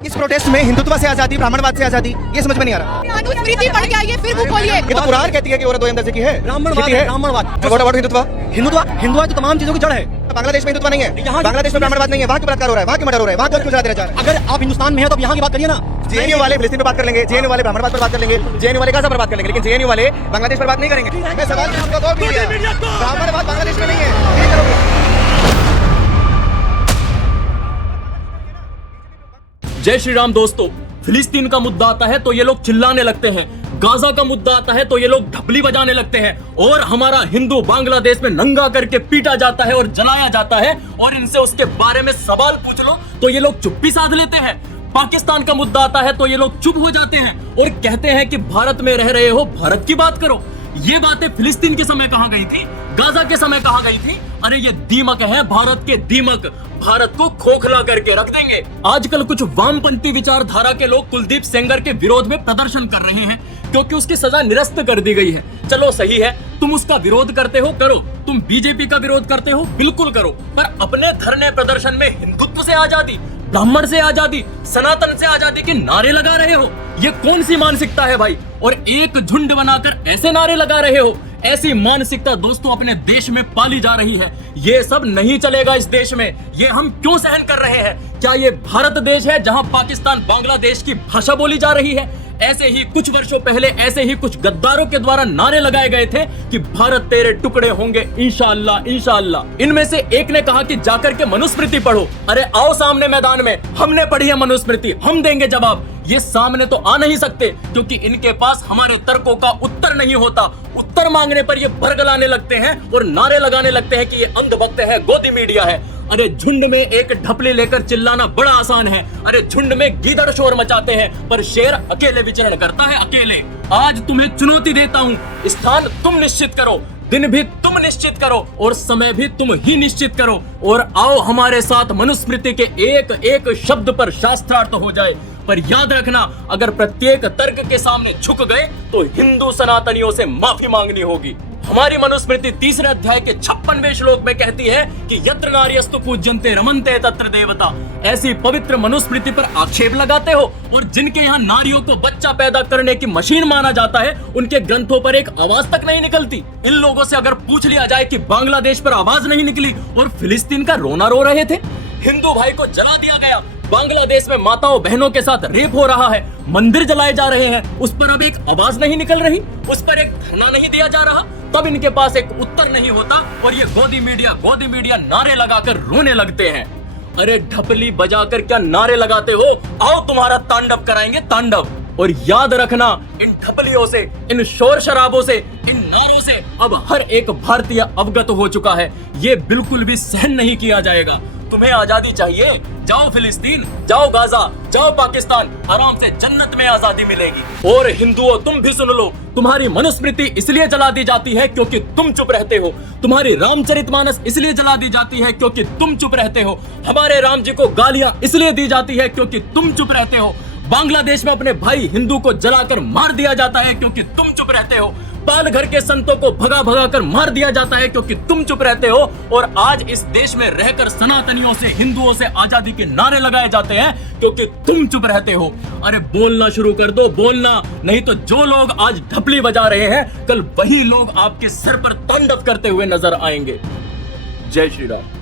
इस प्रोटेस्ट में हिंदुत्व से आजादी, ब्राह्मणवाद से आजादी, ये समझ में नहीं आ रहा। अनुस्मृति पढ़ के आइए, फिर वो बोलिए। ये तो कुरान कहती है कि औरत दो अंदर से की है। ब्राह्मणवाद है, ब्राह्मणवाद। What about Hindutva? हिंदुत्व तो तमाम चीजों की जड़ है। बांग्लादेश में हिंदुत्व नहीं है, यहाँ बांग्लादेश में ब्राह्मणवाद नहीं है, वहाँ क्यों बलात्कार हो रहा है, वहाँ क्यों मर्डर हो रहा है, वहाँ क्यों जला देना चाह रहे हैं? अगर आप हिंदुस्तान में हैं तो आप यहाँ की बात करिए ना। जेएनयू वाले फिलिस्तीन पे बात कर लेंगे, जेएनयू वाले ब्राह्मणवाद पर बात कर लेंगे, जेएनयू वाले गाजा पर बात कर लेंगे, लेकिन जेएनयू वाले बांग्लादेश पर बात नहीं करेंगे। मैं सवाल पूछूंगा, ब्राह्मणवाद बांग्लादेश में नहीं है, क्या करोगे? जय श्री राम दोस्तों। फिलिस्तीन का मुद्दा आता है तो ये लोग चिल्लाने लगते हैं, गाजा का मुद्दा आता है तो ये लोग ढपली बजाने लगते हैं, और हमारा हिंदू बांग्लादेश में नंगा करके पीटा जाता है और जलाया जाता है, और इनसे उसके बारे में सवाल पूछ लो तो ये लोग चुप्पी साध लेते हैं। पाकिस्तान का मुद्दा आता है तो ये लोग चुप हो जाते हैं और कहते हैं कि भारत में रह रहे हो, भारत की बात करो। ये बातें फिलिस्तीन के समय कहाँ गई थी, गाजा के समय कहाँ गई थी? अरे ये दीमक है, भारत के दीमक, भारत को खोखला करके रख देंगे। आजकल कुछ वामपंथी विचारधारा के लोग कुलदीप सेंगर के विरोध में प्रदर्शन कर रहे हैं क्योंकि उसकी सजा निरस्त कर दी गई है। चलो सही है, तुम उसका विरोध करते हो, करो। तुम बीजेपी का विरोध करते हो, बिल्कुल करो, पर अपने धरने प्रदर्शन में हिंदुत्व से आजादी, ब्राह्मण से आजादी, सनातन से आजादी के नारे लगा रहे हो। ये कौन सी मानसिकता है भाई? और एक झुंड बनाकर ऐसे नारे लगा रहे हो। ऐसी मानसिकता दोस्तों अपने देश में पाली जा रही है। ये सब नहीं चलेगा इस देश में। ये हम क्यों सहन कर रहे हैं? क्या ये भारत देश है जहां पाकिस्तान बांग्लादेश की भाषा बोली जा रही है? ऐसे ही कुछ वर्षों पहले ऐसे ही कुछ गद्दारों के द्वारा नारे लगाए गए थे कि भारत तेरे टुकड़े होंगे इंशाअल्लाह इंशाअल्लाह। इनमें से एक ने कहा कि जाकर के मनुस्मृति पढ़ो। अरे आओ सामने मैदान में, हमने पढ़ी है मनुस्मृति, हम देंगे जवाब। ये सामने तो आ नहीं सकते क्योंकि इनके पास हमारे तर्कों का उत्तर नहीं होता। उत्तर मांगने पर ये बरगलाने लगते हैं और नारे लगाने लगते हैं कि ये अंधभक्त है, गोदी मीडिया है। अरे झुंड में एक ढपली लेकर चिल्लाना बड़ा आसान है। अरे झुंड में गीदड़ शोर मचाते हैं, पर शेर अकेले विचरण करता है, अकेले। आज तुम्हें चुनौती देता हूँ, स्थान तुम निश्चित करो, दिन भी तुम निश्चित करो और समय भी तुम ही निश्चित करो, और आओ हमारे साथ मनुस्मृति के एक एक शब्द पर शास्त्रार्थ हो जाए। पर याद रखना, अगर प्रत्येक तर्क के सामने झुक गए तो हिंदू सनातनियों से माफी मांगनी होगी। हमारी मनुस्मृति 3 अध्याय के 56वें श्लोक में कहती है कि यत्र नार्यस्तु पूज्यन्ते रमन्ते तत्र देवता। ऐसी पवित्र मनुस्मृति पर आक्षेप लगाते हो, और जिनके यहाँ नारियों को बच्चा पैदा करने की मशीन माना जाता है, उनके ग्रंथों पर एक आवाज तक नहीं निकलती। इन लोगों से अगर पूछ लिया जाए कि बांग्लादेश पर आवाज नहीं निकली और फिलिस्तीन का रोना रो रहे थे, हिंदू भाई को जला दिया गया, बांग्लादेश में माताओं बहनों के साथ रेप हो रहा है, मंदिर जलाए जा रहे हैं, उस पर अब एक आवाज नहीं निकल रही, उस पर एक धरना नहीं दिया जा रहा, तब इनके पास एक उत्तर नहीं होता और ये गोदी मीडिया नारे लगाकर रोने लगते हैं। अरे ढपली बजाकर क्या नारे लगाते हो? आओ तुम्हारा तांडव कराएंगे, तांडव। और याद रखना, इन ढपलियों से, इन शोर शराबों से, इन नारों से अब हर एक भारतीय अवगत हो चुका है। ये बिल्कुल भी सहन नहीं किया जाएगा। तुम्हें आजादी चाहिए? जाओ फिलिस्तीन, जाओ गाजा, जाओ पाकिस्तान, आराम से जन्नत में आजादी मिलेगी। और हिंदुओं तुम भी सुन लो, तुम्हारी मनुस्मृति इसलिए जला दी जाती है क्योंकि तुम चुप रहते हो। तुम्हारी रामचरितमानस इसलिए जला दी जाती है क्योंकि तुम चुप रहते हो। हमारे राम जी को गालियां इसलिए दी जाती है क्योंकि तुम चुप रहते हो। बांग्लादेश में अपने भाई हिंदू को जलाकर मार दिया जाता है क्योंकि तुम चुप रहते हो। पाल घर के संतों को भगा कर मार दिया जाता है क्योंकि तुम चुप रहते हो। और आज इस देश में रहकर सनातनियों से, हिंदुओं से आजादी के नारे लगाए जाते हैं क्योंकि तुम चुप रहते हो। अरे बोलना शुरू कर दो, बोलना, नहीं तो जो लोग आज ढपली बजा रहे हैं, कल वही लोग आपके सर पर तांडव करते हुए नजर आएंगे। जय श्री राम।